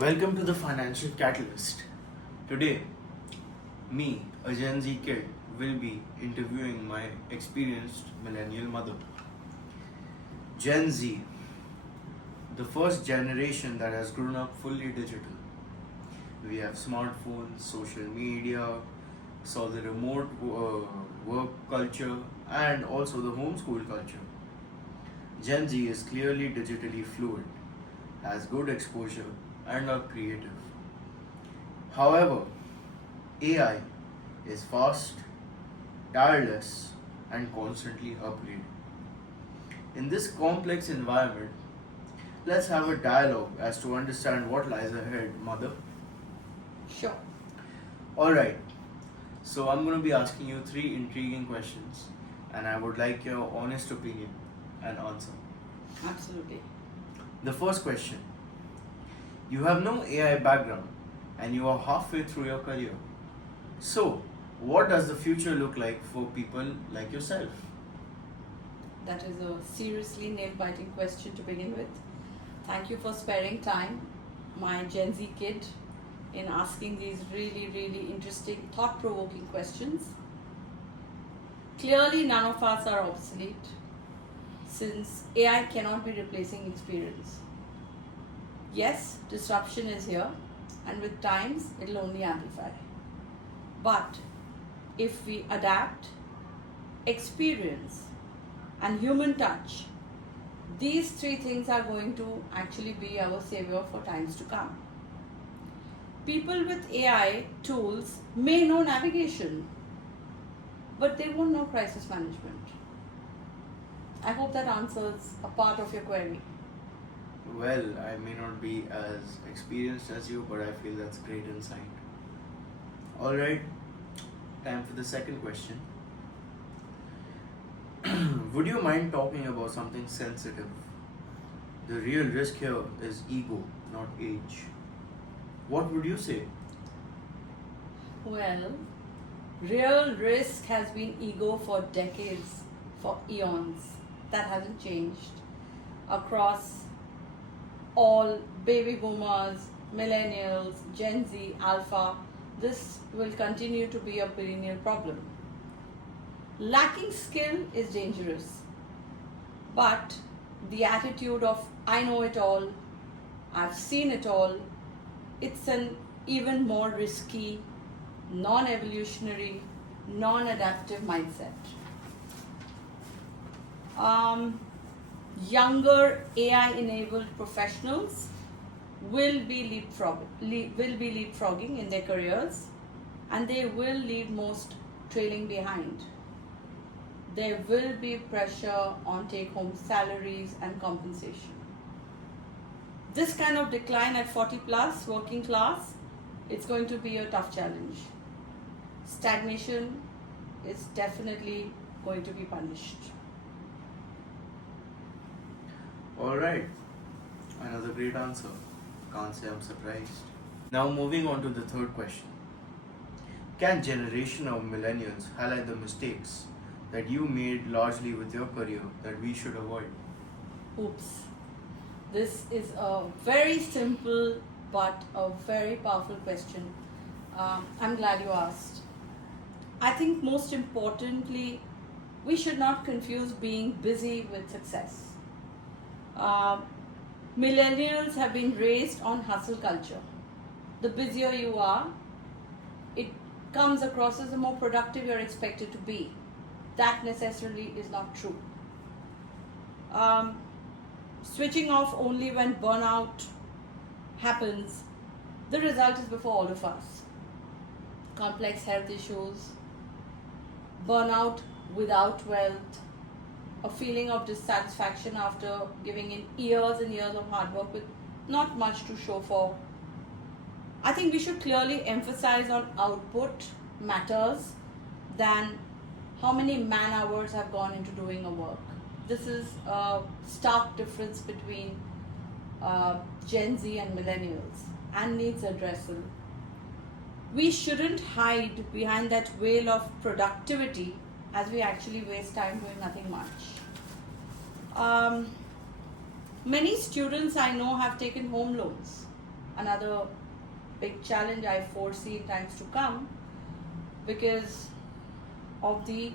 Welcome to the Financial Catalyst. Today, me, a Gen Z kid, will be interviewing my experienced millennial mother. Gen Z, the first generation that has grown up fully digital. We have smartphones, social media, saw the remote work culture, and also the homeschool culture. Gen Z is clearly digitally fluent, has good exposure, and are creative. However, AI is fast, tireless, and constantly upgrading. In this complex environment, let's have a dialogue as to understand what lies ahead, Mother. Sure. Alright, so I'm going to be asking you three intriguing questions, and I would like your honest opinion and answer. Absolutely. The first question: you have no AI background and you are halfway through your career. So, what does the future look like for people like yourself? That is a seriously nail-biting question to begin with. Thank you for sparing time, my Gen Z kid, in asking these really, really interesting, thought-provoking questions. Clearly, none of us are obsolete since AI cannot be replacing experience. Yes, disruption is here, and with times, it'll only amplify. But if we adapt, experience, and human touch, these three things are going to actually be our savior for times to come. People with AI tools may know navigation, but they won't know crisis management. I hope that answers a part of your query. Well, I may not be as experienced as you, but I feel that's great insight. Alright, time for the second question. Would you mind talking about something sensitive? The real risk here is ego, not age. What would you say? Well, real risk has been ego for decades, for eons. That hasn't changed across all baby boomers, millennials, Gen Z, Alpha. This will continue to be a perennial problem. Lacking skill is dangerous, but the attitude of I know it all, I've seen it all, it's an even more risky, non-evolutionary, non-adaptive mindset. Younger AI-enabled professionals will be leapfrogging in their careers, and they will leave most trailing behind. There will be pressure on take-home salaries and compensation. This kind of decline at 40 plus, working class, it's going to be a tough challenge. Stagnation is definitely going to be punished. Alright, another great answer. Can't say I'm surprised. Now, moving on to the third question. Can generation of millennials highlight the mistakes that you made largely with your career that we should avoid? Oops. This is a very simple but a very powerful question. I'm glad you asked. I think most importantly, we should not confuse being busy with success. Millennials have been raised on hustle culture. The busier you are, it comes across as the more productive you're expected to be. That necessarily is not true. Switching off only when burnout happens, the result is before all of us. Complex health issues, burnout without wealth, a feeling of dissatisfaction after giving in years and years of hard work with not much to show for. I think we should clearly emphasize on output matters than how many man hours have gone into doing a work. This is a stark difference between Gen Z and millennials and needs addressal. We shouldn't hide behind that veil of productivity as we actually waste time doing nothing much. Many students I know have taken home loans. another big challenge I foresee in times to come, because of the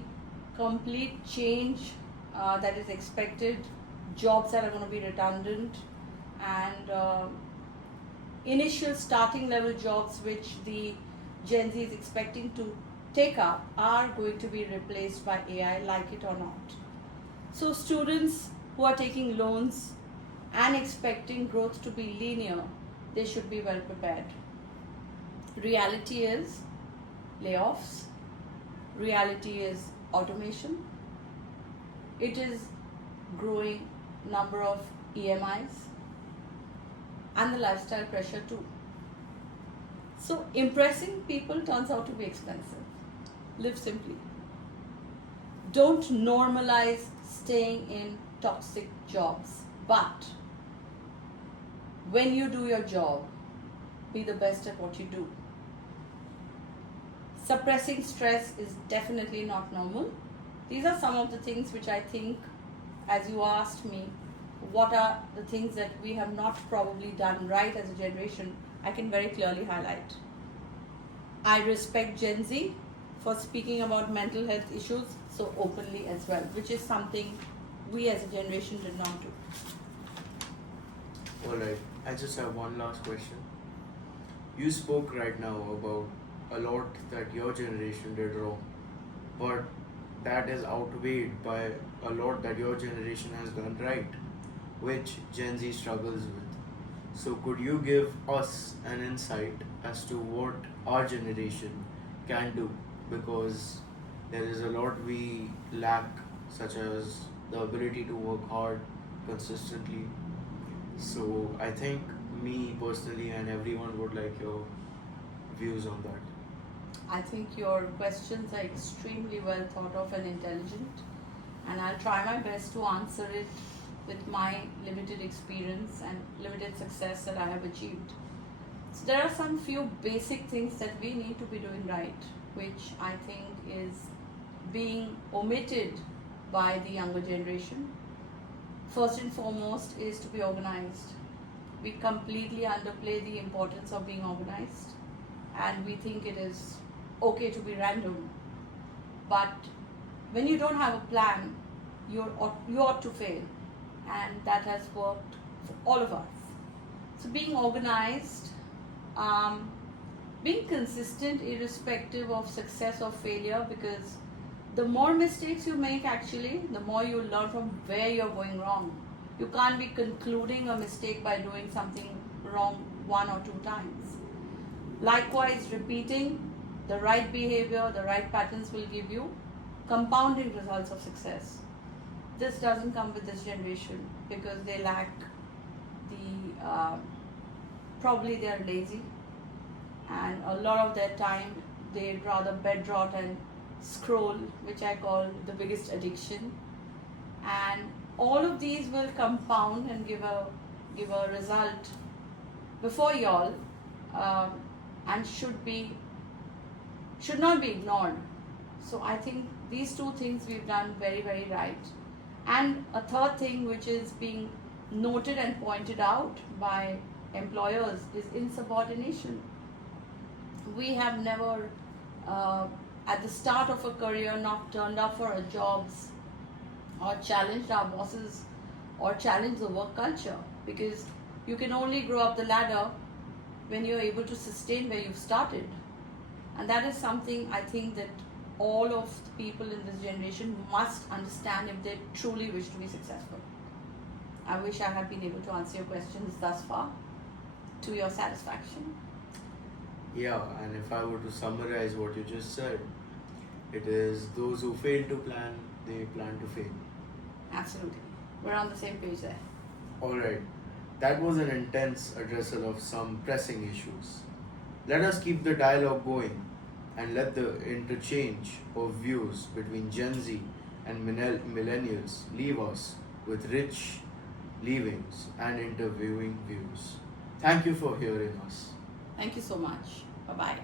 complete change that is expected, jobs that are going to be redundant, and initial starting level jobs which the Gen Z is expecting to take up are going to be replaced by AI, like it or not. So students who are taking loans and expecting growth to be linear, they should be well prepared. Reality is layoffs. Reality is automation. It is growing number of EMIs and the lifestyle pressure too. So impressing people turns out to be expensive. Live simply. Don't normalize staying in toxic jobs, but when you do your job, be the best at what you do. Suppressing stress is definitely not normal. These are some of the things which I think, as you asked me, what are the things that we have not probably done right as a generation, I can very clearly highlight. I respect Gen Z for speaking about mental health issues so openly as well, which is something we as a generation did not do. Alright, I just have one last question. You spoke right now about a lot that your generation did wrong, but that is outweighed by a lot that your generation has done right, which Gen Z struggles with. So, could you give us an insight as to what our generation can do? Because there is a lot we lack, such as the ability to work hard consistently. So, I think me personally and everyone would like your views on that. I think your questions are extremely well thought of and intelligent, and I'll try my best to answer it with my limited experience and limited success that I have achieved. So there are some few basic things that we need to be doing right, which I think is being omitted by the younger generation. First and foremost is to be organized. We completely underplay the importance of being organized, and we think it is okay to be random. But when you don't have a plan, you ought to fail, and that has worked for all of us. So being organized, being consistent irrespective of success or failure, because the more mistakes you make, actually the more you learn from where you're going wrong. You can't be concluding a mistake by doing something wrong one or two times. Likewise, repeating the right behavior, the right patterns will give you compounding results of success. This doesn't come with this generation because they lack the probably they are lazy, and a lot of their time they'd rather bed rot and scroll, which I call the biggest addiction. And all of these will compound and give a result before y'all, and should not be ignored. So I think these two things we've done very, very right. And a third thing which is being noted and pointed out by employers is insubordination. We have never, at the start of a career, not turned up for our jobs or challenged our bosses or challenged the work culture, because you can only grow up the ladder when you're able to sustain where you've started. And that is something I think that all of the people in this generation must understand if they truly wish to be successful. I wish I had been able to answer your questions thus far to your satisfaction. Yeah, and if I were to summarize what you just said, it is those who fail to plan, they plan to fail. Absolutely. We're on the same page there. Alright, that was an intense addressal of some pressing issues. Let us keep the dialogue going and let the interchange of views between Gen Z and millennials leave us with rich leavings and interviewing views. Thank you for hearing us. Thank you so much. Bye bye.